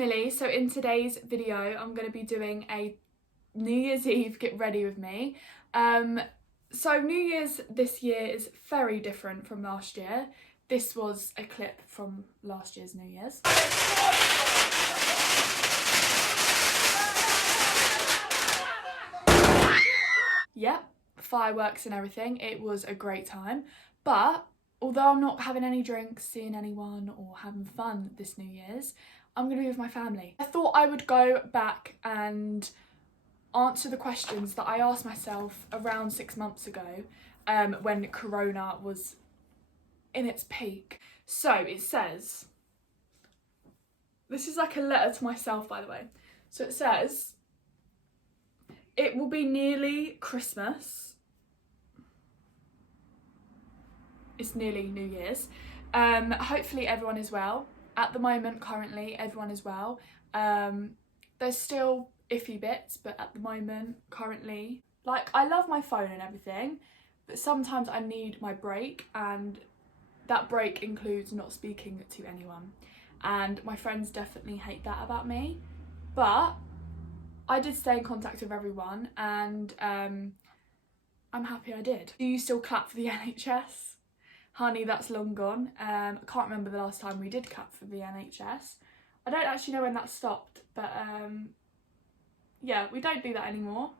Millie. So in today's video I'm going to be doing a New Year's Eve get ready with me. So New Year's this year is very different from last year. This was a clip from last year's New Year's. Yep, fireworks and everything. It was a great time. But although I'm not having any drinks, seeing anyone or having fun this New Year's, I'm going to be with my family. I thought I would go back and answer the questions that I asked myself around 6 months ago when Corona was in its peak. So it says, this is like a letter to myself, by the way. So it says, it will be nearly Christmas. It's nearly New Year's. Hopefully everyone is well. At the moment, currently, everyone is well. There's still iffy bits, but at the moment, currently, like, I love my phone and everything, but sometimes I need my break, and that break includes not speaking to anyone. And my friends definitely hate that about me, but I did stay in contact with everyone, and I'm happy I did. Do you still clap for the NHS? Honey, that's long gone. I can't remember the last time we did clap for the NHS. I don't actually know when that stopped, but yeah, we don't do that anymore.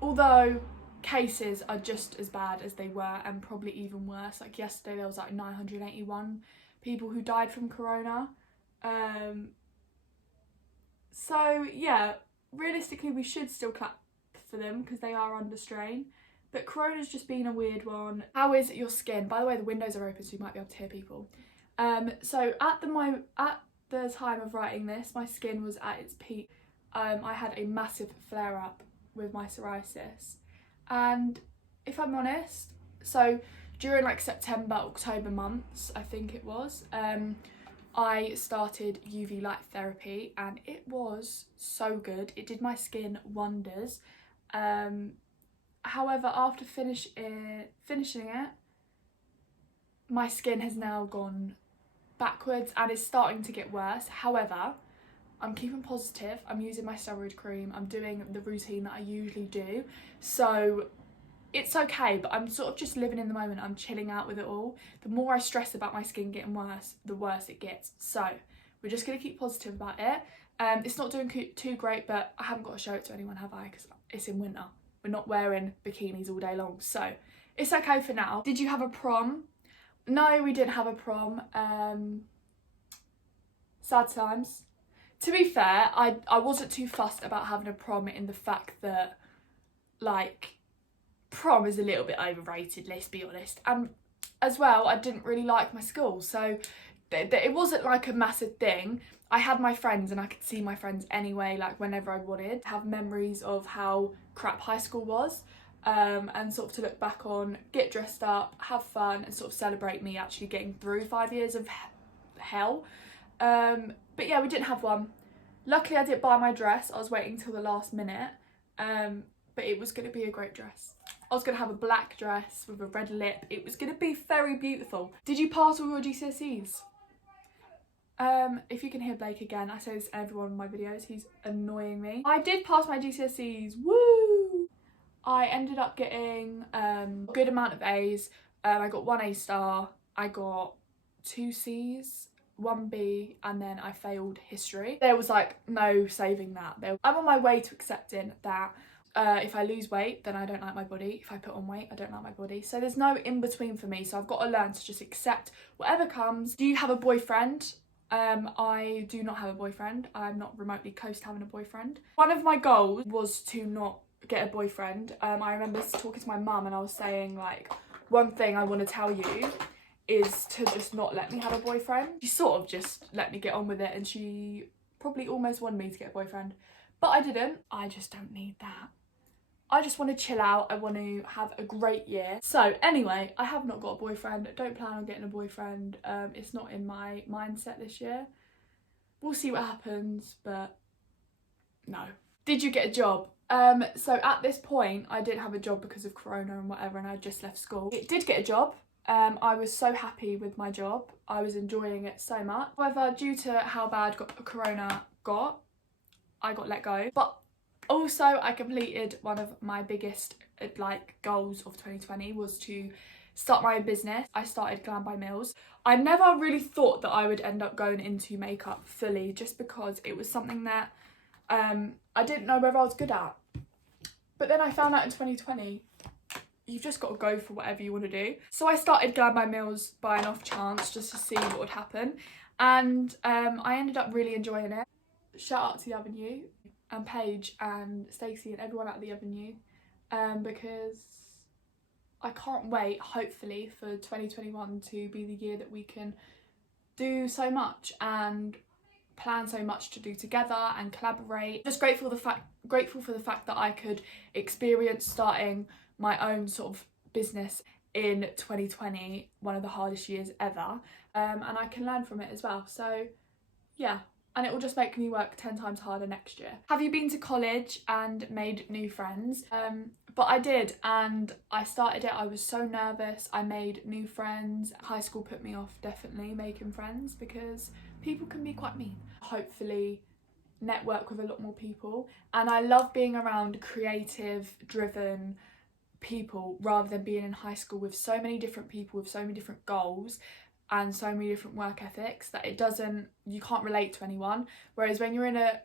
Although cases are just as bad as they were, and probably even worse. Like yesterday there was like 981 people who died from Corona. So yeah, realistically we should still clap for them because they are under strain. But Corona's just been a weird one. How is your skin? By the way, the windows are open so you might be able to hear people. So at the time of writing this, my skin was at its peak. I had a massive flare up with my psoriasis. And if I'm honest, so during like September, October months, I think it was, I started UV light therapy and it was so good. It did my skin wonders. However, after finishing it, my skin has now gone backwards and is starting to get worse. However, I'm keeping positive. I'm using my steroid cream. I'm doing the routine that I usually do. So it's okay, but I'm sort of just living in the moment. I'm chilling out with it all. The more I stress about my skin getting worse, the worse it gets. So we're just going to keep positive about it. It's not doing too great, but I haven't got to show it to anyone, have I? Because it's in winter. We're not wearing bikinis all day long, so it's okay for now. Did you have a prom? No, we didn't have a prom. Sad times. To be fair, I wasn't too fussed about having a prom in the fact that, like, prom is a little bit overrated, let's be honest. And as well, I didn't really like my school, so it wasn't like a massive thing. I had my friends and I could see my friends anyway, like whenever I wanted. Have memories of how crap high school was, and sort of to look back on, get dressed up, have fun, and sort of celebrate me actually getting through 5 years of hell. But yeah, we didn't have one. Luckily I didn't buy my dress. I was waiting till the last minute, but it was going to be a great dress. I was going to have a black dress with a red lip. It was going to be very beautiful. Did you pass all your GCSEs? If you can hear Blake again, I say this to everyone in my videos, he's annoying me. I did pass my GCSEs, woo! I ended up getting a good amount of A's. I got 1 A star, I got 2 C's, 1 B, and then I failed history. There was like no saving that. I'm on my way to accepting that if I lose weight, then I don't like my body. If I put on weight, I don't like my body. So there's no in between for me. So I've got to learn to just accept whatever comes. Do you have a boyfriend? I do not have a boyfriend. I'm not remotely close to having a boyfriend. One of my goals was to not get a boyfriend. I remember talking to my mum and I was saying, like, one thing I want to tell you is to just not let me have a boyfriend. She sort of just let me get on with it, and she probably almost wanted me to get a boyfriend, but I didn't. I just don't need that. I just want to chill out. I want to have a great year. So anyway, I have not got a boyfriend. Don't plan on getting a boyfriend. It's not in my mindset this year. We'll see what happens, but no. Did you get a job? So at this point, I didn't have a job because of Corona and whatever, and I just left school. I did get a job. I was so happy with my job. I was enjoying it so much. However, due to how bad Corona got, I got let go. But also I completed one of my biggest goals of 2020 was to start my own business. I started Glam by Mills. I never really thought that I would end up going into makeup fully, just because it was something that I didn't know whether I was good at. But then I found out in 2020, you've just got to go for whatever you want to do. So I started Glam by Mills by an off chance, just to see what would happen. And I ended up really enjoying it. Shout out to the Avenue and Paige and Stacey and everyone at the Avenue, because I can't wait, hopefully, for 2021 to be the year that we can do so much and plan so much to do together and collaborate. Just grateful for the fact that I could experience starting my own sort of business in 2020, one of the hardest years ever, and I can learn from it as well. So yeah, and it will just make me work 10 times harder next year. Have you been to college and made new friends? But I did, and I started it. I was so nervous. I made new friends. High school put me off definitely making friends because people can be quite mean. Hopefully network with a lot more people, and I love being around creative, driven people rather than being in high school with so many different people with so many different goals and so many different work ethics that you can't relate to anyone. Whereas when you're in a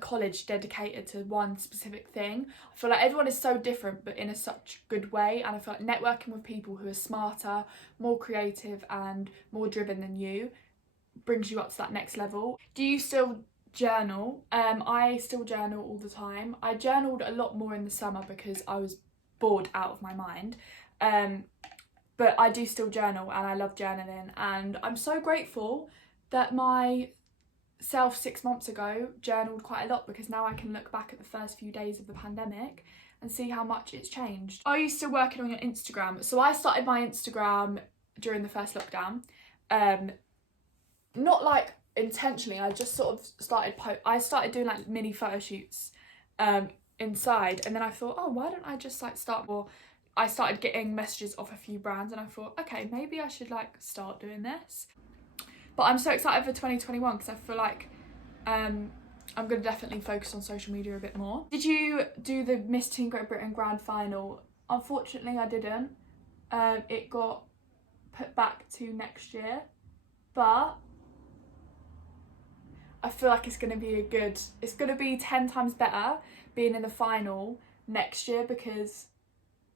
college dedicated to one specific thing, I feel like everyone is so different but in a such good way, and I feel like networking with people who are smarter, more creative and more driven than you brings you up to that next level. Do you still journal? I still journal all the time. I journaled a lot more in the summer because I was bored out of my mind, but I do still journal and I love journaling, and I'm so grateful that my self 6 months ago journaled quite a lot, because now I can look back at the first few days of the pandemic and see how much it's changed. Are you still working on your Instagram? So I started my Instagram during the first lockdown, not like intentionally. I just sort of started doing like mini photo shoots inside, and then I thought, oh, why don't I just like start more. I started getting messages off a few brands and I thought, okay, maybe I should like start doing this. But I'm so excited for 2021 because I feel like I'm going to definitely focus on social media a bit more. Did you do the Miss Teen Great Britain Grand Final? Unfortunately I didn't. It got put back to next year, but I feel like it's going to be 10 times better being in the final next year, because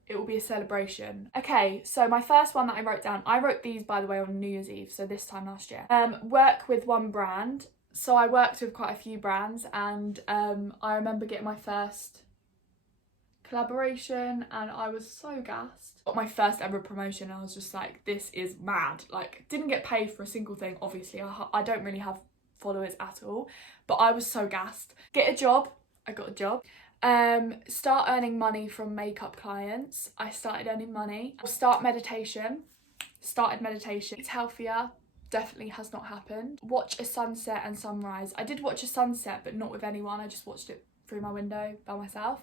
it will be a celebration. Okay, so my first one that I wrote these by the way on New Year's Eve, so this time last year. Work with one brand. So I worked with quite a few brands, and I remember getting my first collaboration and I was so gassed. Got my first ever promotion and I was just like, this is mad. Like, didn't get paid for a single thing, obviously. I don't really have followers at all, but I was so gassed. Get a job. I got a job. Start earning money from makeup clients. I started earning money. Started meditation. Eat healthier. Definitely has not happened. Watch a sunset and sunrise. I did watch a sunset, but not with anyone. I just watched it through my window by myself.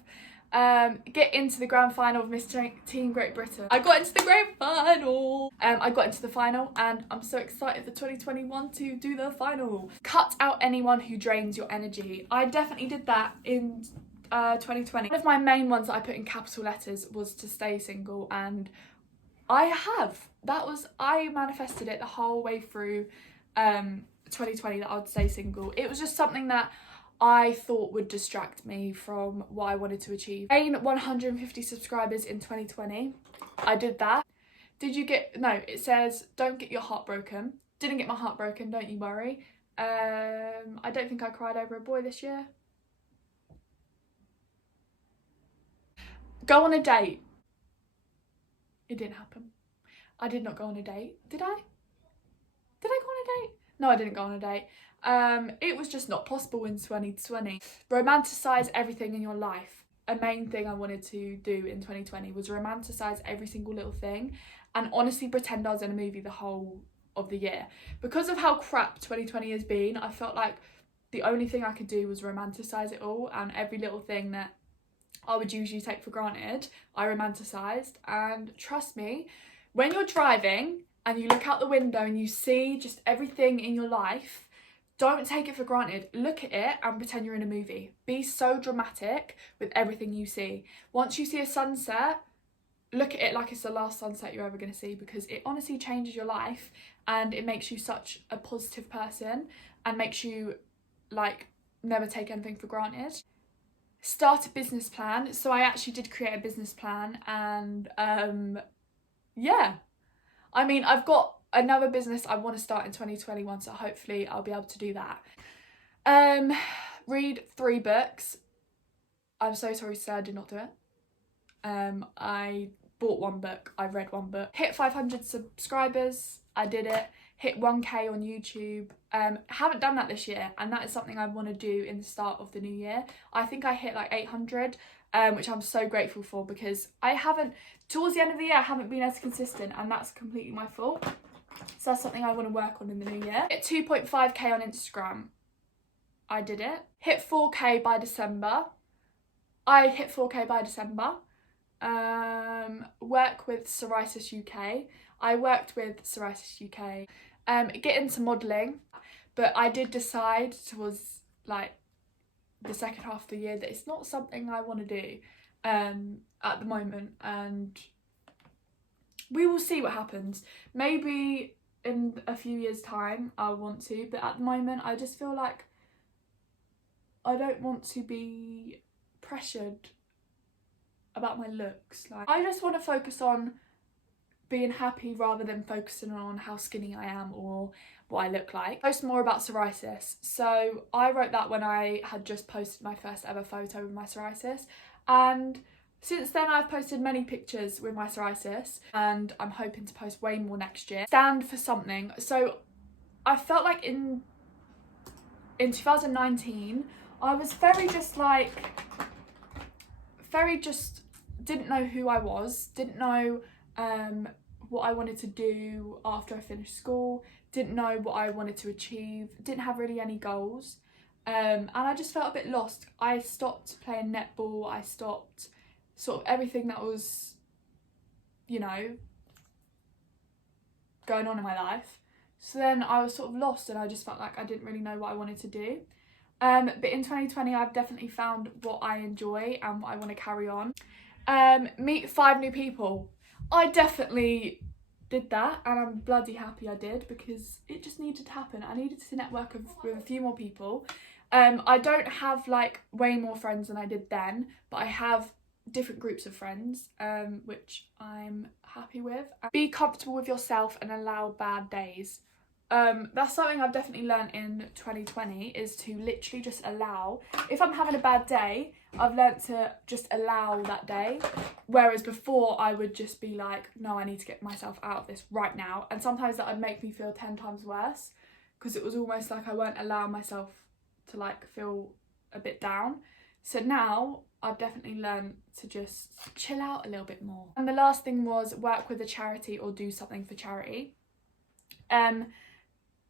Get into the grand final of Miss Teen Great Britain. I got into the grand final. I got into the final and I'm so excited for 2021 to do the final. Cut out anyone who drains your energy. I definitely did that in 2020. One of my main ones that I put in capital letters was to stay single, and I have. I manifested it the whole way through 2020 that I would stay single. It was just something that I thought would distract me from what I wanted to achieve. Gain 150 subscribers in 2020. I did that. It says don't get your heart broken. Didn't get my heart broken, don't you worry. I don't think I cried over a boy this year. Go on a date. It didn't happen. I did not go on a date. Did I? Did I go on a date? No, I didn't go on a date. It was just not possible in 2020. Romanticize everything in your life. A main thing I wanted to do in 2020 was romanticize every single little thing and honestly pretend I was in a movie the whole of the year. Because of how crap 2020 has been, I felt like the only thing I could do was romanticize it all, and every little thing that I would usually take for granted, I romanticised, and trust me, When you're driving and you look out the window and you see just everything in your life, don't take it for granted. Look at it and pretend you're in a movie. Be so dramatic with everything you see. Once you see a sunset, look at it like it's the last sunset you're ever going to see, because it honestly changes your life and it makes you such a positive person and makes you like never take anything for granted. Start a business plan. So I actually did create a business plan, and yeah, I mean, I've got another business I want to start in 2021, so hopefully I'll be able to do that. Read 3 books. I'm so sorry to say I did not do it. I bought 1 book, I read 1 book. Hit 500 subscribers, I did it. Hit 1k on YouTube. Haven't done that this year, and that is something I want to do in the start of the new year. I think I hit like 800, which I'm so grateful for, because I haven't, towards the end of the year, I haven't been as consistent, and that's completely my fault. So that's something I want to work on in the new year. Hit 2.5k on Instagram. I did it. Hit 4k by December. I hit 4k by December. Work with Psoriasis UK. I worked with Psoriasis UK. Get into modelling, but I did decide towards like the second half of the year that it's not something I want to do at the moment, and we will see what happens. Maybe in a few years' time I'll want to, but at the moment I just feel like I don't want to be pressured about my looks. Like, I just want to focus on being happy rather than focusing on how skinny I am or what I look like. Post more about psoriasis. So I wrote that when I had just posted my first ever photo with my psoriasis, and since then I've posted many pictures with my psoriasis, and I'm hoping to post way more next year. Stand for something. So I felt like in 2019 I was very just didn't know who I was, didn't know what I wanted to do after I finished school, didn't know what I wanted to achieve, didn't have really any goals, and I just felt a bit lost. I stopped playing netball, I stopped sort of everything that was, you know, going on in my life. So then I was sort of lost, and I just felt like I didn't really know what I wanted to do. But in 2020 I've definitely found what I enjoy and what I want to carry on. Meet 5 new people. I definitely did that, and I'm bloody happy I did, because it just needed to happen. I needed to network with a few more people. I don't have like way more friends than I did then, but I have different groups of friends, which I'm happy with. Be comfortable with yourself and allow bad days. That's something I've definitely learned in 2020, is to literally just allow. If I'm having a bad day, I've learnt to just allow that day, whereas before I would just be like, no, I need to get myself out of this right now, and sometimes that would make me feel 10 times worse, because it was almost like I weren't allowing myself to like feel a bit down. So now I've definitely learned to just chill out a little bit more. And the last thing was work with a charity or do something for charity.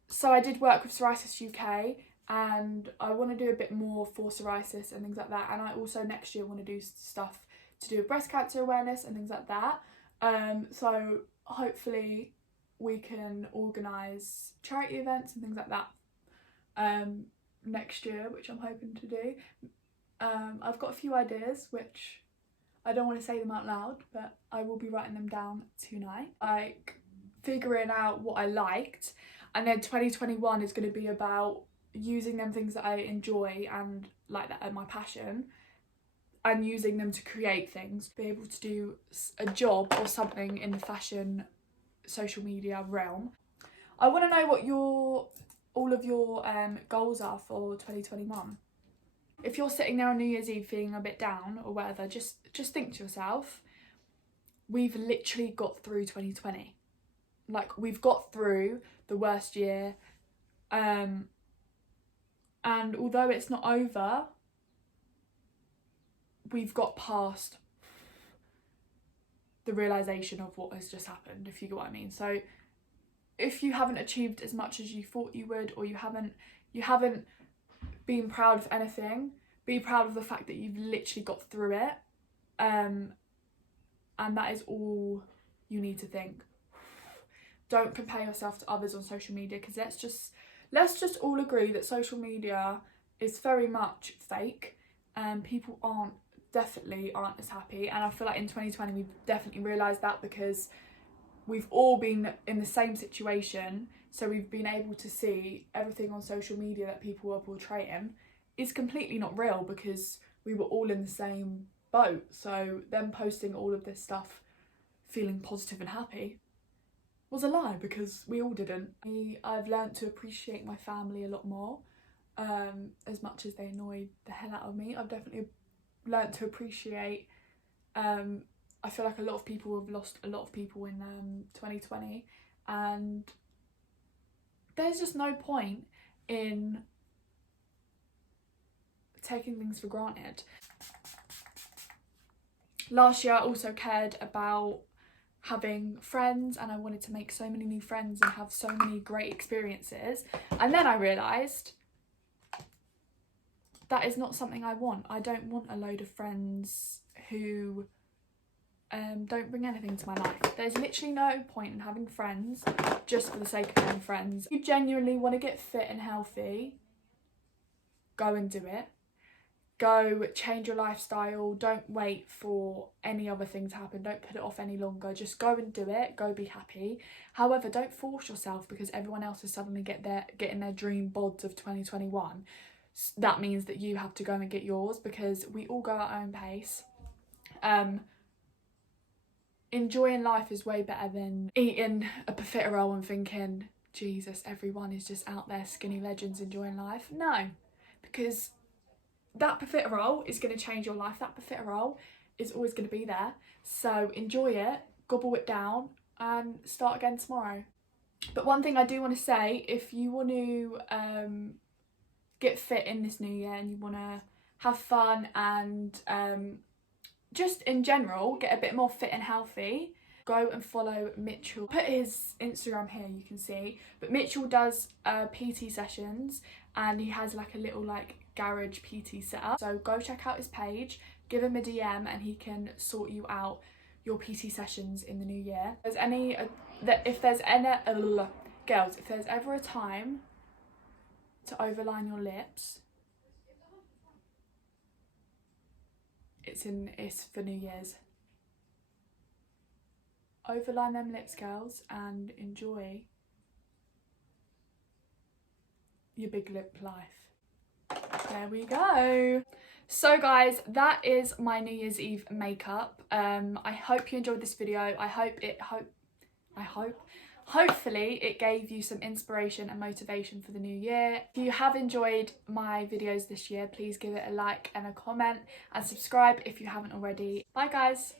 So I did work with Psoriasis UK, and I want to do a bit more for psoriasis and things like that, and I also next year want to do stuff to do with breast cancer awareness and things like that. So hopefully we can organise charity events and things like that next year, which I'm hoping to do. I've got a few ideas which I don't want to say them out loud, but I will be writing them down tonight. Like figuring out what I liked, and then 2021 is going to be about using them things that I enjoy and like that are my passion, and using them to create things, be able to do a job or something in the fashion social media realm. I want to know what all of your goals are for 2021. If you're sitting there on New Year's Eve feeling a bit down or whatever, just think to yourself, we've literally got through 2020. Like, we've got through the worst year, and although it's not over, we've got past the realisation of what has just happened, if you get what I mean. So if you haven't achieved as much as you thought you would, or you haven't been proud of anything, be proud of the fact that you've literally got through it, and that is all you need to think. don't compare yourself to others on social media, because let's just all agree that social media is very much fake and people definitely aren't as happy. And I feel like in 2020 we've definitely realised that, because we've all been in the same situation, so we've been able to see everything on social media that people are portraying is completely not real, because we were all in the same boat. So them posting all of this stuff feeling positive and happy was a lie, because we all didn't. I've learnt to appreciate my family a lot more, as much as they annoyed the hell out of me. I've definitely learnt to appreciate, I feel like a lot of people have lost a lot of people in 2020, and there's just no point in taking things for granted. Last year I also cared about having friends, and I wanted to make so many new friends and have so many great experiences, and then I realised that is not something I want. I don't want a load of friends who don't bring anything to my life. There's literally no point in having friends just for the sake of having friends. If you genuinely want to get fit and healthy, go and do it. Go change your lifestyle. Don't wait for any other thing to happen. Don't put it off any longer. Just go and do it. Go be happy. However, don't force yourself because everyone else is suddenly getting their dream bods of 2021. That means that you have to go and get yours, because we all go our own pace. Enjoying life is way better than eating a profiterole and thinking, Jesus, everyone is just out there skinny legends enjoying life. No, because that profiterole is going to change your life. That profiterole is always going to be there. So enjoy it, gobble it down, and start again tomorrow. But one thing I do want to say, if you want to get fit in this new year and you want to have fun and just in general get a bit more fit and healthy, go and follow Mitchell. Put his Instagram here, you can see, but Mitchell does PT sessions, and he has like a little like garage PT setup, so go check out his page, give him a DM, and he can sort you out your PT sessions in the new year. If there's ever a time to overline your lips, it's for New Year's. Overline them lips, girls, and enjoy your big lip life. There we go. So guys, that is my New Year's Eve makeup. I hope you enjoyed this video. Hopefully it gave you some inspiration and motivation for the new year. If you have enjoyed my videos this year, please give it a like and a comment, and subscribe if you haven't already. Bye guys.